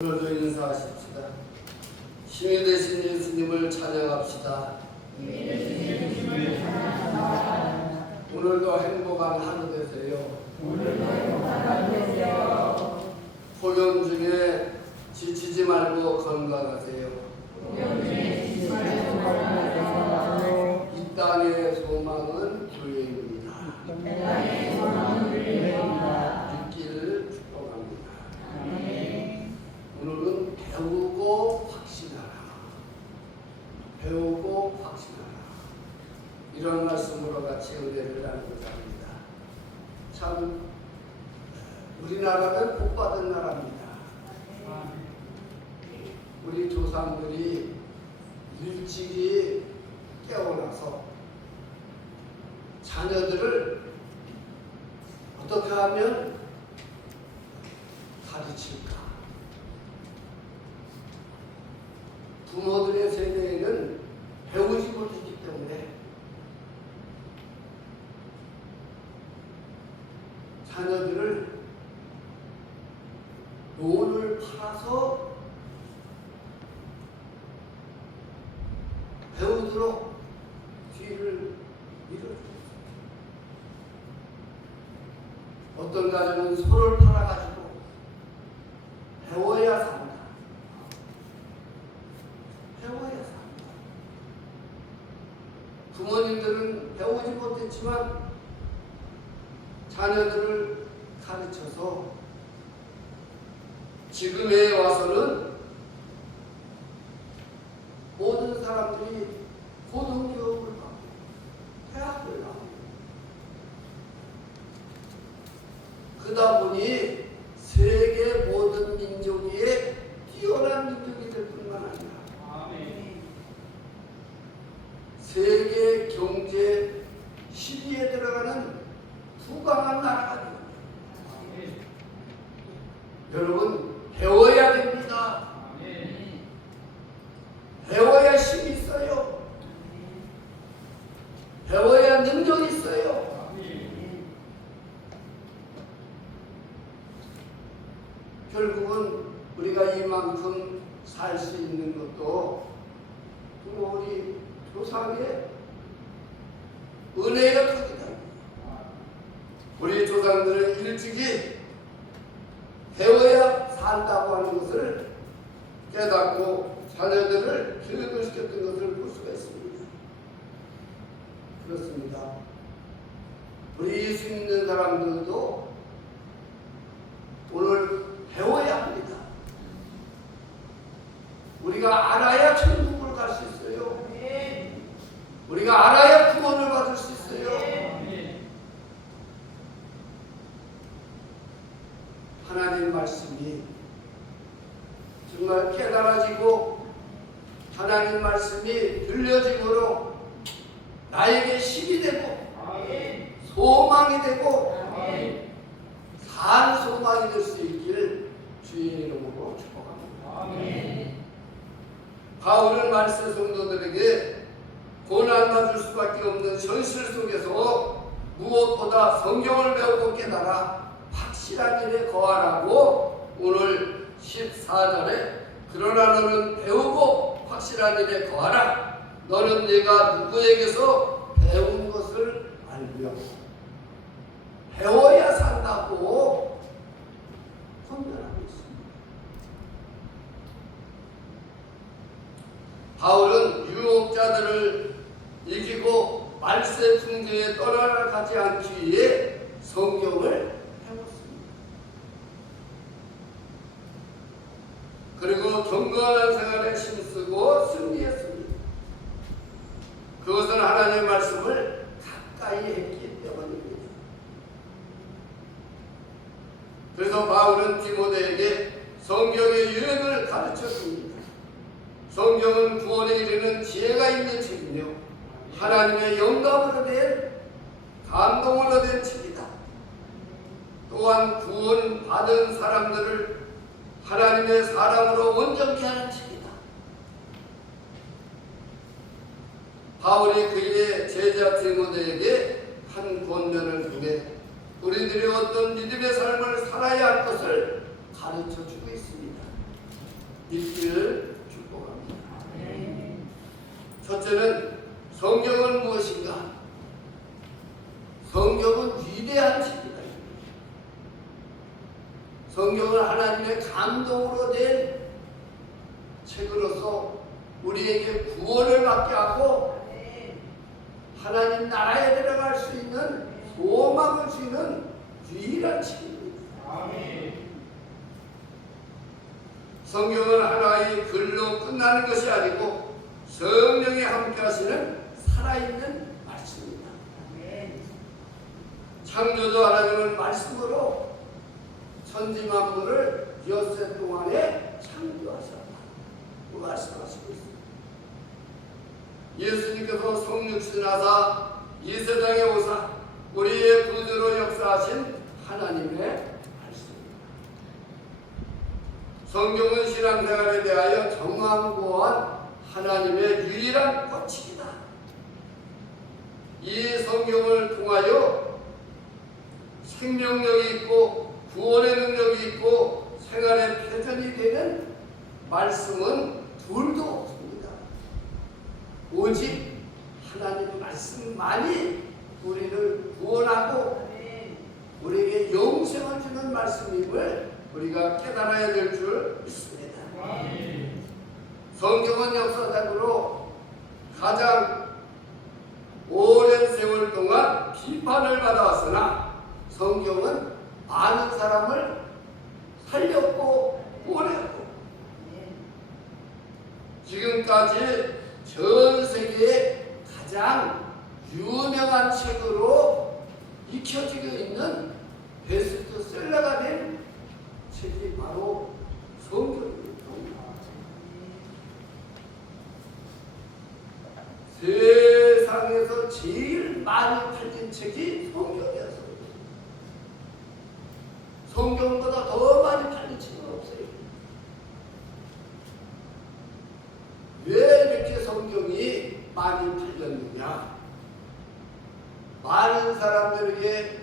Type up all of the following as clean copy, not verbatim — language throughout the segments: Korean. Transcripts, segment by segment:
오늘도 인사하십시다. 힘이 되신 예수님을 찬양합시다. 오늘도 행복한 하루 되세요. 폭염 중에 지치지 말고 건강하세요. 이 땅의 소망은 교회입니다. 믿기를 축복합니다. 오늘은 배우고 확신하라. 배우고 확신하라. 이런 말씀으로 같이 은혜를 나누고자 합니다. 참 우리나라는 복받은 나라입니다. 우리 조상들이 일찍이 깨어나서 자녀들을 어떻게 하면 가르칠까? 부모들의 세대에는 배우지 못했기 때문에 자녀들을 노를 팔아서 배우도록 뒤를 밀어줬어요. 어떤 가정은 소를 팔아가지고 배워야 산다. 배워야 산다. 부모님들은 배우지 못했지만 자녀들을 가르쳐서 지금에 와서는 모든 사람들이 고등교육을 받고 대학을 나오고 그러다 보니 세계 모든 민족이 뛰어난 민족이 될 뿐만 아니라 세계 경제 10위에 들어가는 부강한 나라가 됩니다. 여러분 배워야 됩니다. 배워야 힘이 있어요. 배워야 능력이 있어요. 결국은 우리가 이만큼 살 수 있는 것도 우리 조상의 은혜가 크다. 우리 조상들은 일찍이 배워야 산다고 하는 것을 깨닫고 자녀들을 교육을 시켰던 것을 볼 수가 있습니다. 그렇습니다. 우리 예수 믿는 사람들도 오늘 배워야 합니다. 우리가 알아야 천국을 갈 수 있어요. 우리가 알아야 구원을 받을 수 있어요. 하나님 말씀이 정말 깨달아지고 하나님 말씀이 들려지므로 나에게 힘이 되고 소망이 되고 산 소망이 될 수 있기를 주의 이름으로 축복합니다. 바울은 말세 성도들에게 고난받을 수밖에 없는 현실 속에서 무엇보다 성경을 배우고 깨달아 확실한 일에 거하라고 오늘 14절에 그러나 너는 배우고 확실한 일에 거하라. 너는 네가 누구에게서 배운 것을 알며 배워야 산다고 선언하고 있습니다. 바울은 유혹자들을 이기고 말세 풍조에 떠나가지 않기 위해 성경을 그리고 경건한 생활에 힘쓰고 승리했습니다. 그것은 하나님의 말씀을 가까이 했기 때문입니다. 그래서 바울은 디모데에게 성경의 유형을 가르쳐 줍니다. 성경은 구원에 이르는 지혜가 있는 책이며 하나님의 영감으로 된 감동으로 된 책이다. 또한 구원받은 사람들을 하나님의 사랑으로 온전케 하는 책이다. 바울이 그의 제자 디모데에게 한 권면을 통해 우리들이 어떤 믿음의 삶을 살아야 할 것을 가르쳐 주고 있습니다. 있기를 축복합니다. 첫째는 성경은 무엇인가? 성경은 위대한 책이다. 성경은 하나님의 감동으로 된 책으로서 우리에게 구원을 받게 하고 하나님 나라에 들어갈 수 있는 소망을 주는 유일한 책입니다. 성경은 하나의 글로 끝나는 것이 아니고 성령이 함께 하시는 살아있는 말씀입니다. 창조주 하나님은 말씀으로 천지 만물을 엿새 동안에 창조하셨다. 그 말씀하시고 있습니다. 예수님께서 성육신하사 이 세상에 오사 우리의 구주로 역사하신 하나님의 말씀입니다. 성경은 신앙생활에 대하여 정황고한 하나님의 유일한 법칙이다. 이 성경을 통하여 생명력이 있고 구원의 능력이 있고 생활의 표전이 되는 말씀은 둘도 없습니다. 오직 하나님의 말씀만이 우리를 구원하고 우리에게 영생을 주는 말씀임을 우리가 깨달아야 될 줄 믿습니다. 성경은 역사적으로 가장 오랜 세월 동안 비판을 받아왔으나 성경은 많은 사람을 살렸고 구원했고 지금까지 전 세계에 가장 유명한 책으로 익혀지고 있는 베스트셀러가 된 책이 바로 성경입니다. 세상에서 제일 많이 팔린 책이 성경이었어요. 성경보다 더 많이 팔린 책은 없어요. 왜 이렇게 성경이 많이 팔렸느냐? 많은 사람들에게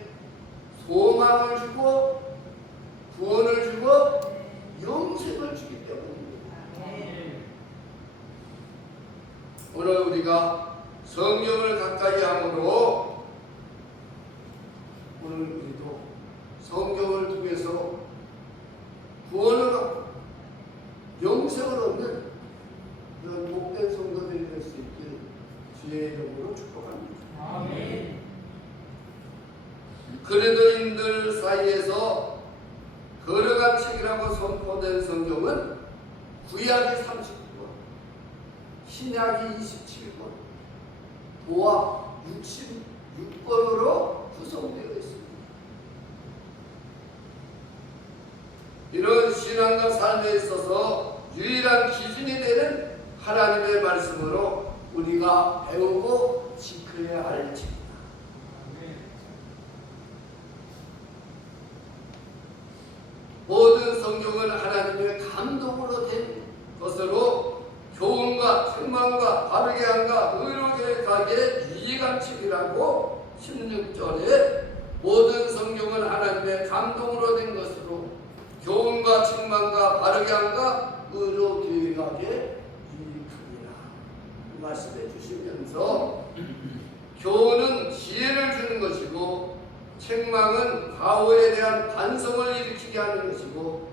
소망을 주고 구원을 주고 영생을 주기 때문입니다. 오늘 우리가 성경을 가까이 함으로 오늘 우리도 성경을 통해서 구원을 얻고 영생을 얻는 그런 복된 성도들이 될 수 있길 주의 이름으로 축복합니다. 아멘. 그리스도인들 사이에서 거룩한 책이라고 선포된 성경은 구약이 39권, 신약이 27권, 도와 66권으로 구성되어 있습니다. 이런 신앙과 삶에 있어서 유일한 기준이 되는 하나님의 말씀으로 우리가 배우고 지켜야 할 책입니다. 모든 성경은 하나님의 감동으로 된 것으로 교훈과 책망과 바르게 함과 의롭게 가게 유익한 책이라고 16절에 모든 성경은 하나님의 감동으로 된 것으로 교훈과 책망과 바르게 함과 의롭게 가게 유익하니라 말씀해 주시면서 교훈은 지혜를 주는 것이고 책망은 과오에 대한 반성을 일으키게 하는 것이고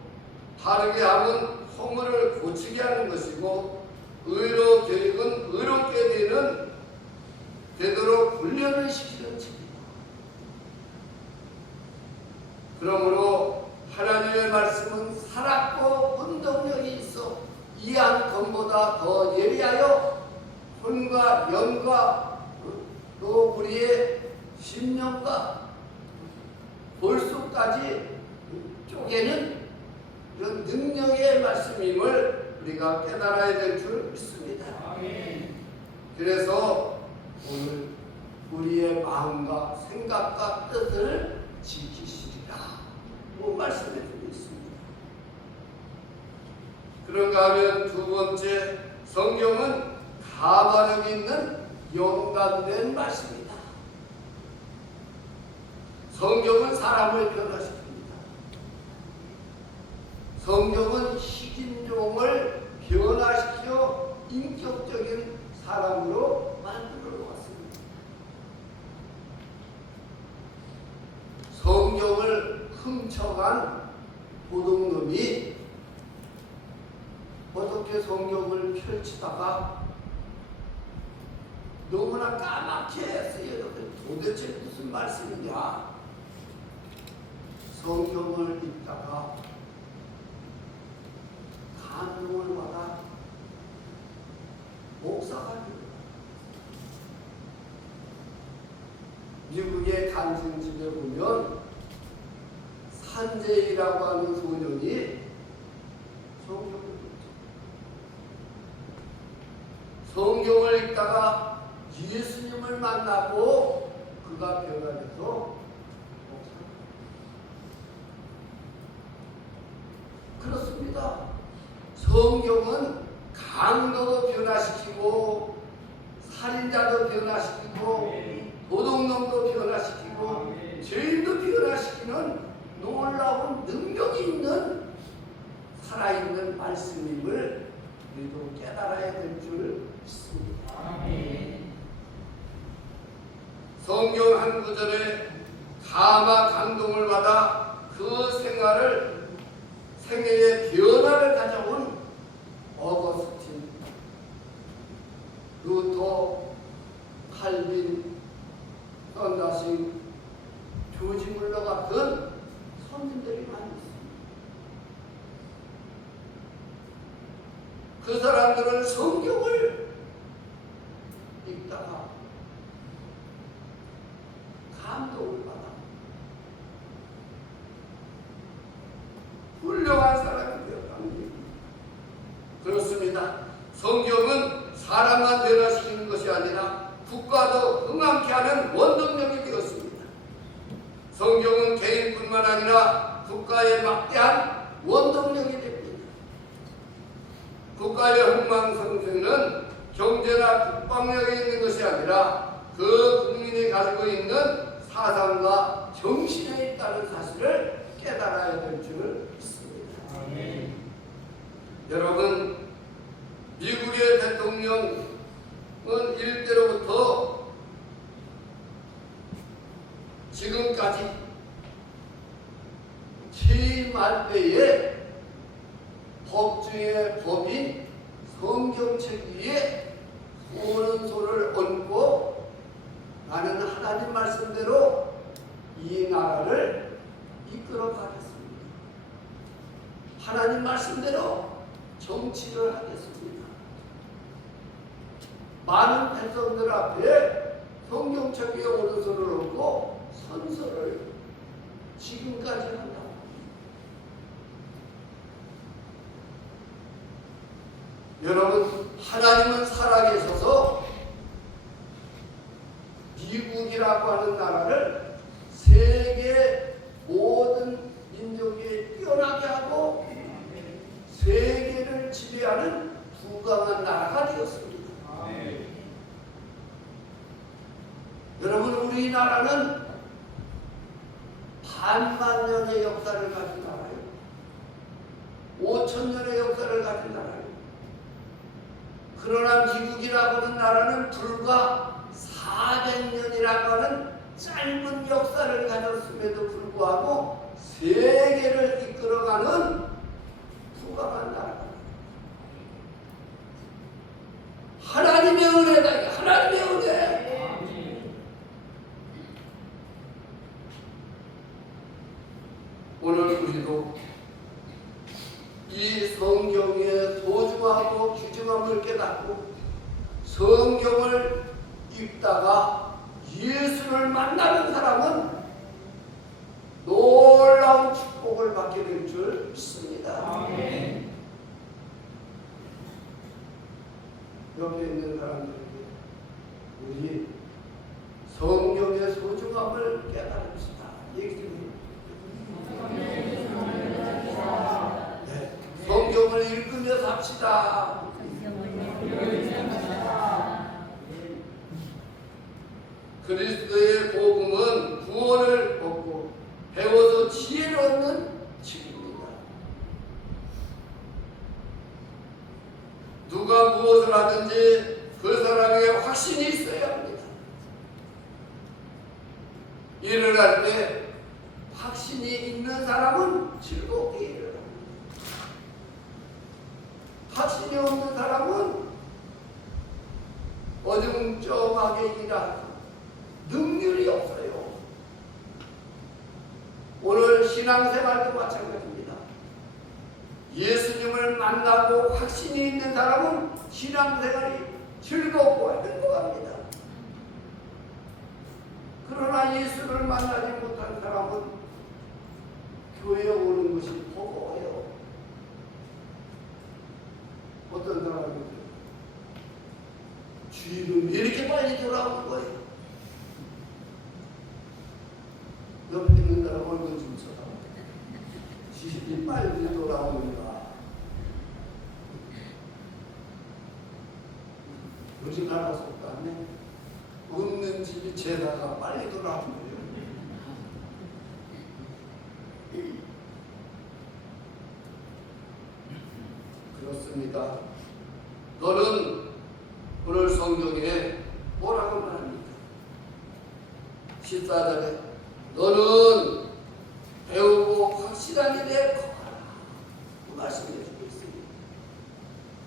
바르게 함은 허물을 고치게 하는 것이고 의로 교육은 의롭게 되도록 훈련을 시키는 책입니다. 그러므로 하나님의 말씀은 살았고 운동력이 있어 이한 검보다 더 예리하여 혼과 영과 또 우리의 심령과 볼수까지 쪼개는 이런 능력의 말씀임을 우리가 깨달아야 될 줄 믿습니다. 아멘. 그래서 오늘 우리의 마음과 생각과 뜻을 지키시리라 고 말씀해 주고 있습니다. 그런가 하면 두 번째, 성경은 가마력 있는 용감된 말씀입니다. 성경은 사람을 변화시킵니다. 성경은 식인종을 어떻게 성경을 펼치다가 너무나 까맣게 쓰여져. 도대체 무슨 말씀이냐? 성경을 읽다가 감동을 받아 목사가 되고, 미국의 간증집에 보면 산제이라고 하는 소년이 성경을 읽죠. 성경을 읽다가 예수님을 만나고 그가 변화돼서 그렇습니다. 성경은 강도도 변화시키고 살인자도 변화시키고 도둑놈도 변화시키고 죄인도 변화시키는 놀라운 능력이 있는 살아있는 말씀임을 우리도 깨달아야 될 줄 믿습니다. 성경 한 구절에 감화 감동을 받아 그 생애의 변화를 가져온 어거스틴, 루터, 칼빈, 썬다싱, 조지 물러 같은 선진들이 많이 있습니다. 그 사람들은 성경을 읽다가 감동을 받아 훌륭한 사람이 되었다는 얘기입니다. 그렇습니다. 성경은 사람만 변화시키는 것이 아니라 국가도 흥황케 하는 원동력이 되었습니다. 성경은 개인뿐만 아니라 국가의 막대한 원동력이 됩니다. 국가의 흥망성쇠는 경제나 국방력에 있는 것이 아니라 그 국민이 가지고 있는 사상과 정신에 있다는 사실을 깨달아야 될 줄 믿습니다. 여러분, 미국의 대통령은 일대로부터 지금까지 최말대의 법 중에 법인 성경책 위에 오른손을 얹고 나는 하나님 말씀대로 이 나라를 이끌어 가겠습니다. 하나님 말씀대로 정치를 하겠습니다. 많은 백성들 앞에 성경책 위에 오른손을 얹고 선서를 지금까지 한다. 여러분, 하나님은 살아계셔서 미국이라고 하는 나라를 세계 모든 민족이 뛰어나게 하고 세계를 지배하는 부강한 나라가 되었습니다. 여러분, 우리나라는 반만 년의 역사를 가진 나라예요. 5,000년의 역사를 가진 나라예요. 그러나 미국이라고 하는 나라는 불과 400년이라고 하는 짧은 역사를 가졌음에도 불구하고 세계를 이끌어가는 부강한 나라입니다. 하나님의 은혜다. 하나님의 은혜. 오늘 우리도 이 성경의 소중하고 귀중함을 깨닫고 성경을 읽다가 예수를 만나는 사람은 놀라운 축복을 받게 될 줄 믿습니다. 여기 있는 사람들에게 우리 성경의 소중함을 깨달읍시다. 얘기 좀 해요. 성경을 읽으며 삽시다. 그리스도의 복음은 구원을 얻고 배워서 지혜를 얻는 책입니다. 누가 무엇을 하든지 그 사람에게 확신이 있어야 합니다. 일을 할 때 확신이 있는 사람은 즐겁게 일을 합니다. 확신 확신이 없는 사람은 어중쩡하게 일하고 능률이 없어요. 오늘 신앙생활도 마찬가지입니다. 예수님을 만나고 확신이 있는 사람은 신앙생활이 즐겁고 행복합니다. 그러나 예수를 만나지 못한 사람은 교회에 오는 것이 버거워요. 어떤 사람이 주일은 왜 이렇게 빨리 돌아오는 거예요? 옆에 있는 사람 얼굴 좀 쳐다. 주일이 빨리 돌아오는가? 요즘 하나 속담에 웃는 집이 죄다가 빨리 돌아오는 거예요. 그렇습니다. 너는 오늘 성경에 뭐라고 말합니까? 14절에 너는 배우고 확실한 일에 거하라 그 말씀해 주고 있습니다.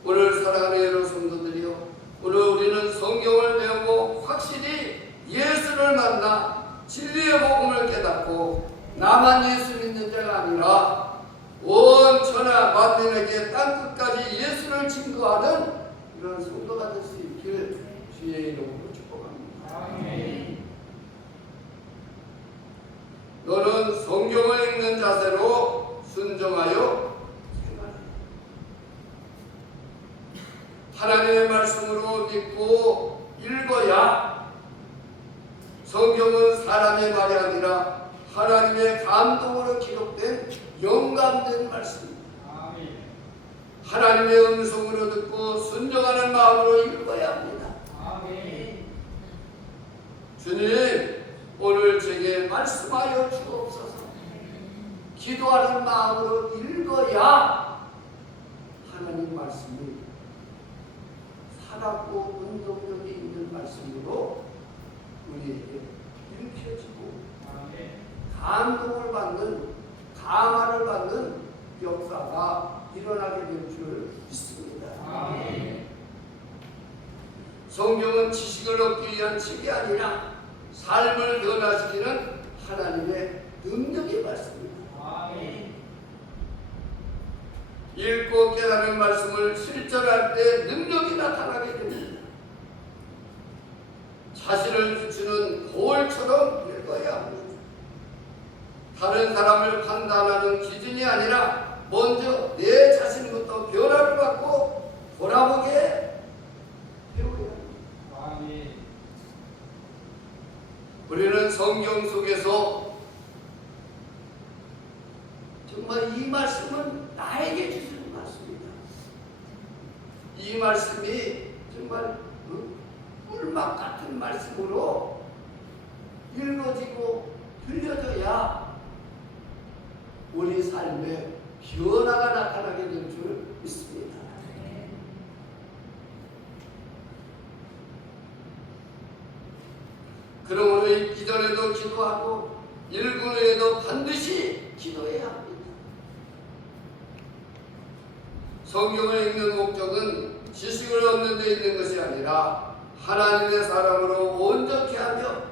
오늘 사랑하는 여러분 성도들이요, 오늘 우리는 성경을 배우고 확실히 예수를 만나 진리의 복음을 깨닫고 나만 예수 믿는 자가 아니라 온 천하 만민에게 땅끝까지 예수를 증거하는 이런 성도가 될 수 있길 주의 이름으로 축복합니다. 아멘. 너는 성경을 읽는 자세로 순종하여 생활해. 하나님의 말씀으로 믿고 읽어야 성경은 사람의 말이 아니라 하나님의 감동으로 기록된 영감된 말씀입니다. 하나님의 음성으로 듣고 순종하는 마음으로 읽어야 합니다. 주님, 오늘 제게 말씀하여 주옵소서. 기도하는 마음으로 읽어야 하나님 말씀이 살았고 운동력이 있는 말씀으로 우리에게 읽혀지고 감동을 받는, 감화를 받는 역사가 일어나게 될 줄 믿습니다. 성경은 지식을 얻기 위한 책이 아니라 삶을 변화시키는 하나님의 능력의 말씀입니다. 읽고 깨닫는 말씀을 실천할 때 능력이 나타나게 됩니다. 자신을 비추는 거울처럼 읽어야 합니다. 다른 사람을 판단하는 기준이 아니라 먼저 내 자신부터 변화를 받고 돌아보게 배워야 합니다. 우리는 성경 속에서 정말 이 말씀은 나에게 주시는 말씀입니다. 이 말씀이 정말 꿀맛 같은 말씀으로 읽어지고 들려져야 우리 삶에 변화가 나타나게 될 줄 믿습니다. 그러므로 읽기 전에도 기도하고 읽은 후에도 반드시 기도해야 합니다. 성경을 읽는 목적은 지식을 얻는 데 있는 것이 아니라 하나님의 사람으로 온전케 하며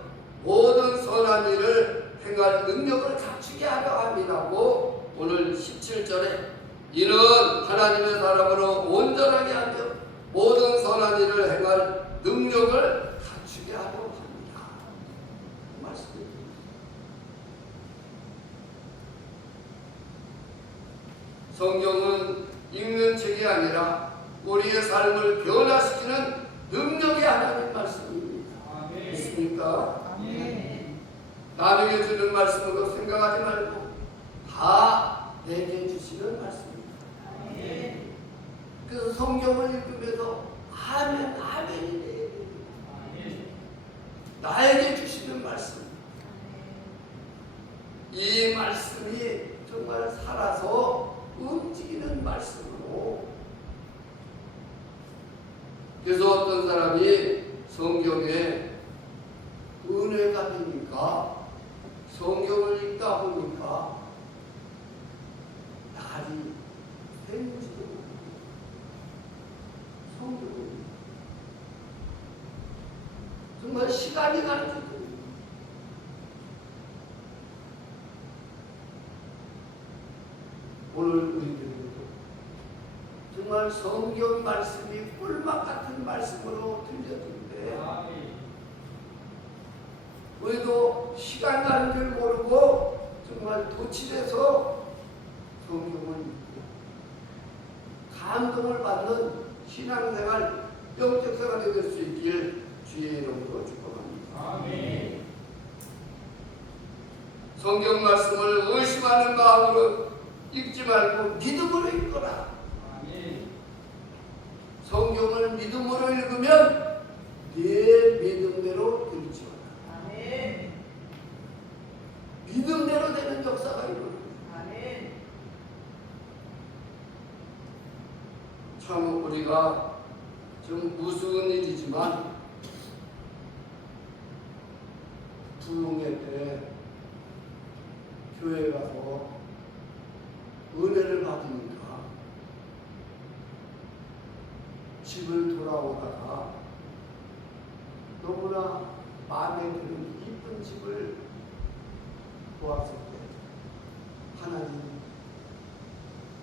모든 선한 일을 행할 능력을 갖추게 하려 함이라고 오늘 17절에 이는 하나님의 사람으로 온전하게 하며 모든 선한 일을 행할 능력을 갖추게 하려 합니다. 그 말씀입니다. 성경은 읽는 책이 아니라 우리의 삶을 변화시키는 능력의 하나님 말씀입니다. 믿습니까? 남에게 주는 말씀으로 생각하지 말고 다 내게 주시는 말씀입니다. 그래서 성경을 읽으면서 아멘, 아멘이 돼야 됩니다. 나에게 주시는 말씀. 이 말씀이 정말 살아서 움직이는 말씀으로. 그래서 어떤 사람이 성경에 은혜가 되니까 성경을 읽다 보니까 날이 새는지도 모르고 그것도 시간이 가르쳐 줍니다. 오늘 우리들도 정말 성경 말씀이 꿀맛 같은 말씀으로 들려주는데 우리도 시간 가는 줄 모르고 정말 도취돼서 성경을 읽고 감동을 받는 신앙생활, 영적 생활이 될 수 있길 주의 이름으로 축복합니다. 아멘. 성경 말씀을 의심하는 마음으로 읽지 말고 믿음으로 읽거라. 아멘. 성경을 믿음으로 읽으면 네 믿음대로 되지어라. 아멘. 믿음대로 되는 역사가 일어납니다. 아멘. 참 우리가 좀 무서운 일이지만 부흥회 때 교회 가서 은혜를 받으니까 집을 돌아오다가 너무나 마음에 드는 이쁜 집을 보았을 때 하나님,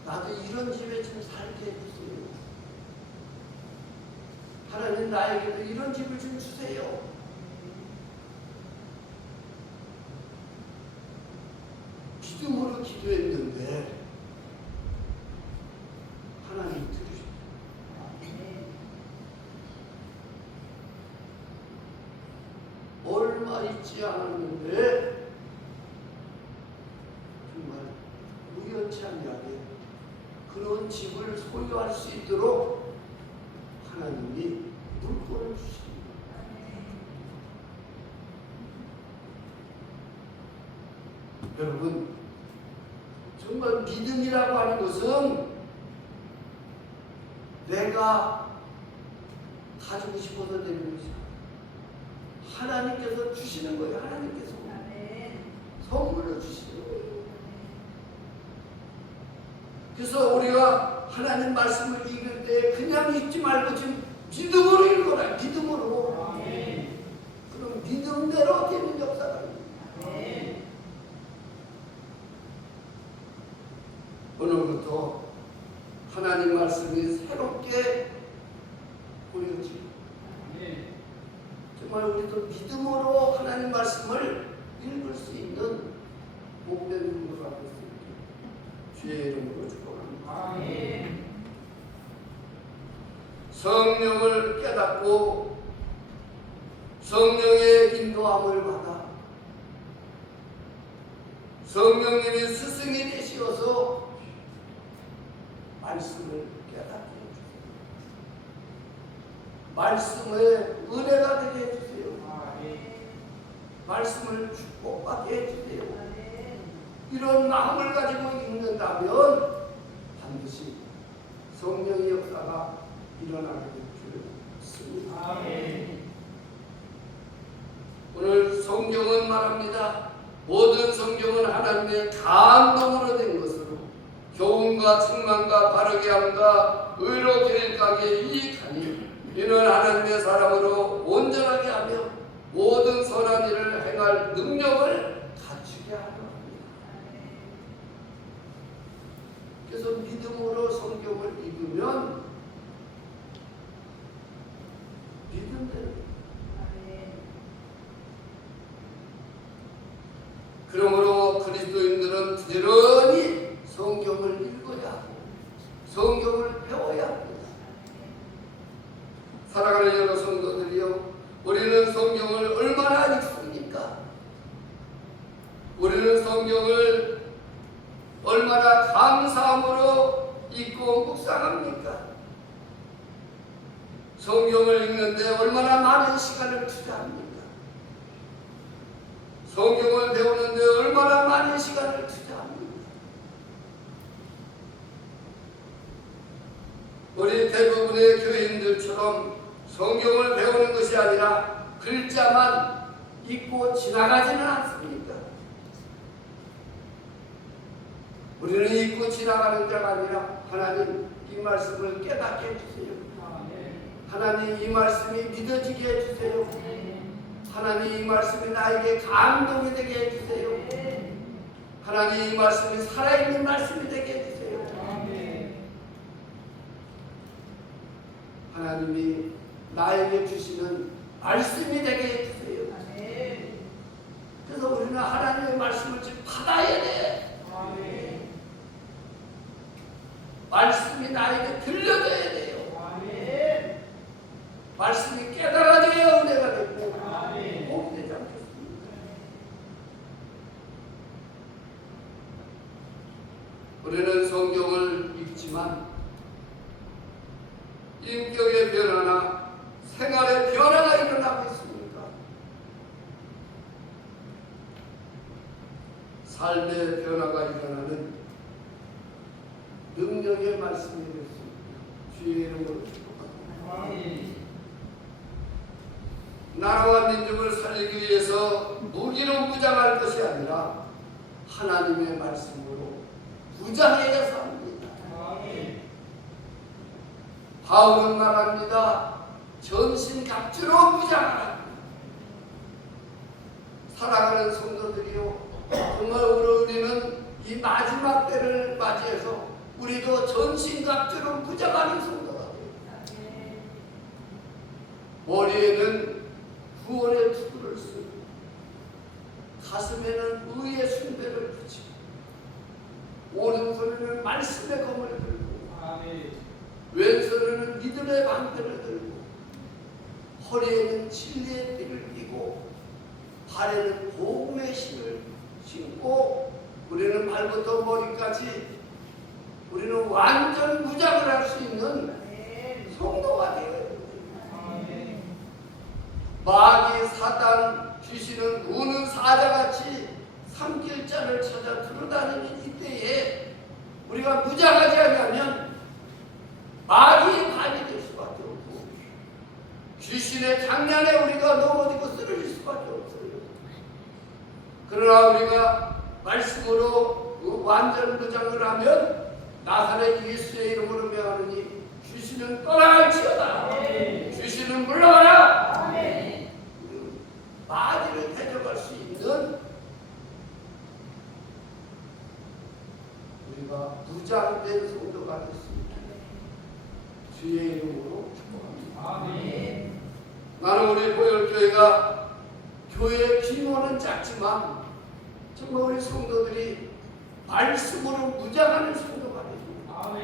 나도 이런 집에 좀 살게 해주세요. 하나님, 나에게도 이런 집을 좀 주세요. 믿음으로 기도했는데 하나님 들으셨어요. 얼마 있지 않았는데 정말 우연치 않게 그런 집을 소유할 수 있도록 하나님이 물건을 주십니다. 여러분, 정말 믿음이라고 하는 것은 내가 가지고 싶어서 되는 것이 하나님께서 주시는 거예요. 하나님께서 선물로 주시는 거예요. 그래서 우리가 하나님 말씀을 읽을 때 그냥 읽지 말고 지금 믿음으로 읽어라. 믿음으로. 그럼 믿음대로 되는 역사가 있습니다. 오늘부터 하나님 말씀이 새롭게 보여집니다. 정말 우리도 믿음으로 하나님 말씀을 읽을 수 있는 복된 눈으로 가고 있습니다. 주의 이름으로 축복합니다. 성령을 깨닫고 성령의 인도함을 받아 성령님이 스승이 되시어서 말씀을 깨닫게 해주세요. 말씀의 은혜가 되게 해주세요. 말씀을 축복받게 해주세요. 이런 마음을 가지고 읽는다면 반드시 성령의 역사가 일어나게 될 줄 믿습니다. 오늘 성경은 말합니다. 모든 성경은 하나님의 감동으로 된 것으로 교훈과 책망과 바르게 함과 의로 길가게 이익하니 이는 하나님의 사람으로 온전하게 하며 모든 선한 일을 행할 능력을 갖추게 하려 합니다. 그래서 믿음으로 성경을 읽으면 믿음대로. 그러므로 그리스도인들은 부지런히 성경을 읽어야 하고 성경을 배워야 합니다. 사랑하는 여러 성도들이요, 우리는 성경을 얼마나 읽습니까? 우리는 성경을 얼마나 감사함으로 읽고 묵상합니까? 성경을 읽는데 얼마나 많은 시간을 투자합니까? 성경을 배우는데 얼마나 많은 시간을 투자합니까? 우리 대부분의 교인들처럼 성경을 배우는 것이 아니라 글자만 읽고 지나가지는 않습니까? 우리는 읽고 지나가는 자가 아니라 하나님 이 말씀을 깨닫게 해주세요. 하나님 이 말씀이 믿어지게 해주세요. 하나님 이 말씀이 나에게 감동이 되게 해주세요. 하나님 이 말씀이 살아있는 말씀이 되게 해주세요. 하나님이 나에게 주시는 말씀이 되게 해주세요. 그래서 우리는 하나님의 말씀을 지금 받아야 돼. 말씀이 나에게 들려져야 돼요. 말씀이 깨달아져야 은혜가 되고 복이 되지 않겠습니까? 우리는 성경을 읽지만 인격의 변화나 생활의 변화가 일어나고 있습니까? 삶의 변화가 일어나는 능력의 말씀이 되었습니다. 주의 이름으로 축복합니다. 나라와 민족을 살리기 위해서 무기로 무장할 것이 아니라 하나님의 말씀으로 무장해야 합니다. 바울은 말합니다. 전신갑주로 무장하라. 사랑하는 성도들이요, 정말 우리는 이 마지막 때를 맞이해서 우리도 전신갑주로 무장하는 성도가 돼요. 머리에는 구원의 투구를 쓰고 가슴에는 의의 숭배를 붙이고 오른손에는 말씀의 검을 들고 왼손에는 믿음의 방패를 들고 허리에는 진리의 띠를 띠고 발에는 복음의 신을 신고 우리는 발부터 머리까지 우리는 완전 무장을 할 수 있는 성도가 되어야 됩니다. 마귀 사단 귀신은 우는 사자같이 삼킬 자를 찾아 두루다니는 이때에 우리가 무장하지 않으면 마귀의 반이 될 수밖에 없고 귀신의 장난에 우리가 넘어지고 쓰러질 수밖에 없어요. 그러나 우리가 말씀으로 완전 무장을 하면 나사렛 예수의 이름으로 명하느니 귀신은 떠나갈지어다. 귀신은 물러가라. 마귀를 대적할 수 있는 우리가 무장된 성도가 됐습니다. 주의 이름으로 축복합니다. 나는 우리 보혈교회가 교회 규모는 작지만 정말 우리 성도들이 말씀으로 무장하는 성도가 되고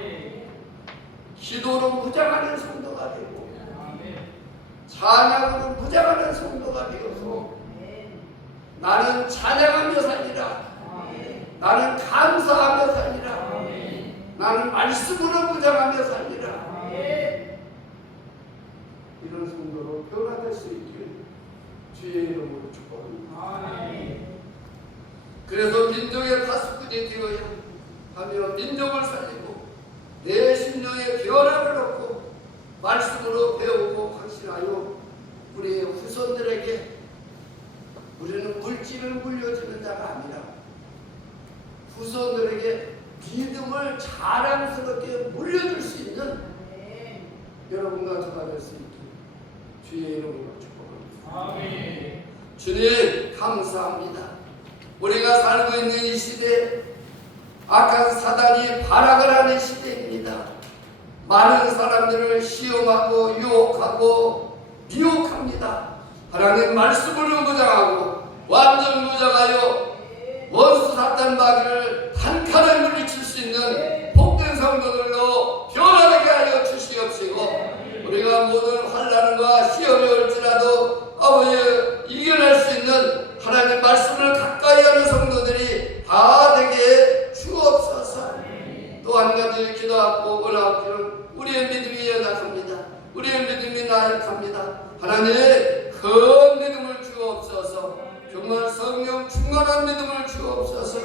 기도로 무장하는 성도가 되고 찬양으로 무장하는 성도가 되어서 나는 찬양하며 살리라. 나는 감사하며 살리라. 나는 말씀으로 무장하며 살리라. 이런 성도로 변화될 수 있길 주의 이름으로 축복합니다. 그래서 민족의 파수꾼이 되어야 하며 민족을 살리고 내 심령에 변화를 얻고 말씀으로 배우고 확신하여 우리의 후손들에게 우리는 물질을 물려주는 자가 아니라 후손들에게 믿음을 자랑스럽게 물려줄 수 있는 여러분과 저가 될 수 있게 주의 이름으로 축복합니다. 주님 감사합니다. 우리가 살고 있는 이 시대 악한 사단이 발악을 하는 시대입니다. 많은 사람들을 시험하고 유혹하고 미혹합니다. 하나님 말씀으로 무장하고 완전 무장하여 원수 사탄 마귀를 단칼에 물리칠 수 있는 복된 성도들로 변화되게 하여 주시옵시고 우리가 모든 환난과 시험이 올지라도 아버지 이겨낼 수 있는 하나님 말씀을 가까이 하는 성도들이 다 되게 주옵소서. 또 한 가지 기도하고 원하옵기를 우리의 믿음이 연약합니다. 우리의 믿음이 나약합니다. 하나님 큰 믿음을 주옵소서. 정말 성령 충만한 믿음을 주옵소서.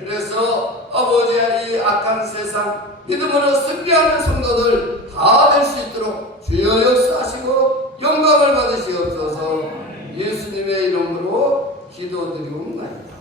그래서 아버지의 이 악한 세상 믿음으로 승리하는 성도들 다 될 수 있도록 주여 역사하시고 영광을 받으시옵소서. 예수님의 이름으로 기도드리옵나이다.